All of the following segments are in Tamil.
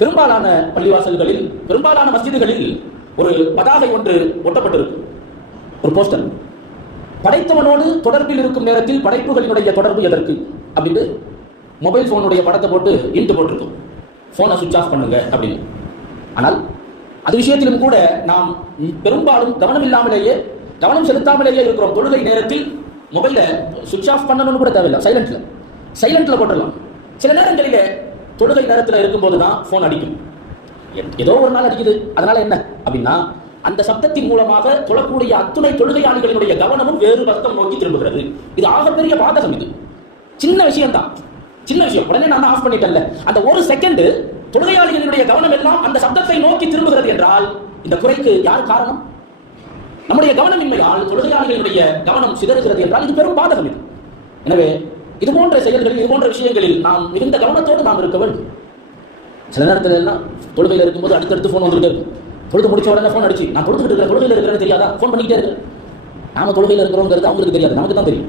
பெரும்பாலான பள்ளிவாசல்களில், பெரும்பாலான மஸ்ஜிதுகளில் ஒரு பதாகை ஒன்று ஒட்டப்பட்டிருக்கு, ஒரு போஸ்டர். படைத்தவனோடு தொடர்பில் இருக்கும் நேரத்தில் படைப்புகளினுடைய தொடர்பு எதற்கு அப்படின்னு மொபைல் போனுடைய படத்தை போட்டு இன்ட்டு போட்டிருக்கும், போனை சுவிட்ச் ஆஃப் பண்ணுங்க அப்படின்னு. ஆனால் அது விஷயத்திலும் கூட நாம் பெரும்பாலும் கவனம் செலுத்தாமலேயே இருக்கிறோம். தொழுகை நேரத்தில் மொபைலை சுவிட்ச் ஆஃப் பண்ணணும்னு கூட தேவையில்லை, சைலண்ட்ல போட்டுடலாம். சில நேரங்களிலே தொழுகை நேரத்தில் இருக்கும்போது தான் போன் அடிக்கும். ஏதோ ஒரு நாள் அடிக்குது, அதனால என்ன அப்படின்னா அந்த சப்தத்தின் மூலமாக தொழக்கூடிய அத்துணை தொழுகையாளிகளினுடைய கவனமும் வேறு பக்கம் நோக்கி திரும்புகிறது. இது ஆகப்பெரிய பாதகம். இது சின்ன விஷயம் தான், சின்ன விஷயம். உடனே நான் ஆஃப் பண்ணிட்டேன்ல, அந்த ஒரு செகண்ட் தொழுகையாளிகளுடைய கவனம் எல்லாம் அந்த சப்தத்தை நோக்கி திரும்புகிறது என்றால் இந்த குறைக்கு யார் காரணம்? நம்முடைய கவனமின்மையால் தொழுகையாளிகளுடைய கவனம் சிதறுகிறது என்றால் இது பெரும் பாதகம். இது எனவே இது போன்ற செயல்களில், இது போன்ற விஷயங்களில் நாம் மிகுந்த கவனத்தோடு நாம் இருக்க வேண்டும். சில நேரத்தில் எல்லாம் தொழுகையில் இருக்கும்போது அடுத்தடுத்து போன் வந்துகிட்டே இருக்கும். தொழுது முடிச்ச உடனே போன் அடிச்சு நான் தொழுதுகிட்டு இருக்கிற, தொழுகையில் இருக்கிறேன்னு தெரியாதா, போன் பண்ணிக்கிட்டே இருக்கு. நாம தொழுகையில் இருக்கிறோங்கிறது அவங்களுக்கு தெரியாது, நமக்கு தான் தெரியும்.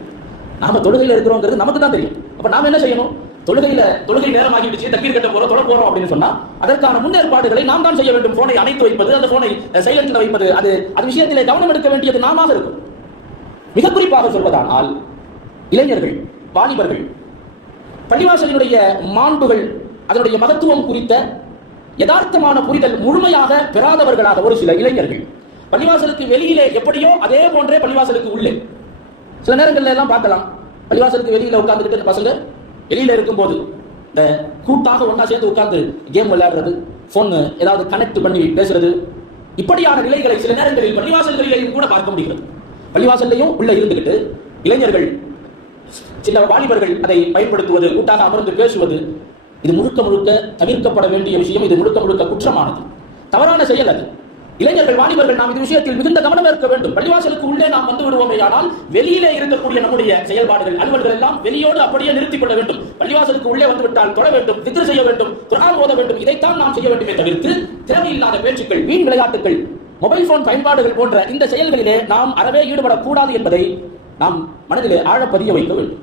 நாம தொழுகையில் இருக்கிறோங்கிறது நமக்கு தான் தெரியும். அப்ப நாம என்ன செய்யணும்? தொழுகை நேரமாகிடுச்சு, தக்பீர் கட்ட போறோம், தொழ போறோம் அப்படின்னு சொன்னா அதற்கான முன்னேற்பாடுகளை நாம் தான் செய்ய வேண்டும். போனை அணைத்து வைப்பது, அந்த போனை சைலண்ட்ல வைப்பது, அது விஷயத்திலே கவனம் எடுக்க வேண்டியது நாம இருக்கும். மிக குறிப்பாக சொல்வதானால் இளைஞர்கள், வாலிபர்கள் பள்ளிவாசலினுடைய மாண்புகள், அதனுடைய மகத்துவம் குறித்த யதார்த்தமான புரிதல் முழுமையாக பெறாதவர்களாக ஒரு சில இளைஞர்கள் பள்ளிவாசலுக்கு வெளியிலே எப்படியோ அதே போன்றே பள்ளிவாசலுக்கு உள்ளே சில நேரங்கள்ல எல்லாம் பார்க்கலாம். பள்ளிவாசலுக்கு வெளியில உட்கார்ந்துட்டு பசங்க வெளியில இருக்கும்போது இந்த கூட்டாக ஒன்னா சேர்ந்து உட்கார்ந்து கேம் விளையாடுறது, போன் ஏதாவது கனெக்ட் பண்ணி பேசுறது, இப்படியான நிலைகளை சில நேரங்களில் பள்ளிவாசல்களிலேயும் கூட பார்க்க முடிகிறது. பள்ளிவாசல்லையும் உள்ள இருந்துகிட்டு இளைஞர்கள், சில வாலிபர்கள் அதை பயன்படுத்துவது, கூட்டாக அமர்ந்து பேசுவது, இது முழுக்க முழுக்க தவிர்க்கப்பட வேண்டிய விஷயம். இது முழுக்க முழுக்க குற்றமானது, தவறான செயல். அது இளைஞர்கள், வாலிபர்கள் நாம் இந்த விஷயத்தில் மிகுந்த கவனம் இருக்க வேண்டும். பள்ளிவாசலுக்கு உள்ளே நாம் வந்து விடுவோமே ஆனால் வெளியிலே இருக்கக்கூடிய நம்முடைய செயல்பாடுகள், அலுவல்கள் எல்லாம் வெளியோடு அப்படியே நிறுத்திக் கொள்ள வேண்டும். பள்ளிவாசலுக்கு உள்ளே வந்து விட்டால் தொழ வேண்டும், திக்ர் செய்ய வேண்டும், குர்ஆன் ஓத வேண்டும். இதைத்தான் நாம் செய்ய வேண்டுமே தவிர்த்து தேவையில்லாத பேச்சுக்கள், வீண் விளையாட்டுகள், மொபைல் போன் பயன்பாடுகள் போன்ற இந்த செயல்களிலே நாம் அறவே ஈடுபடக்கூடாது என்பதை நாம் மனதிலே ஆழ பதிய வைக்க வேண்டும்.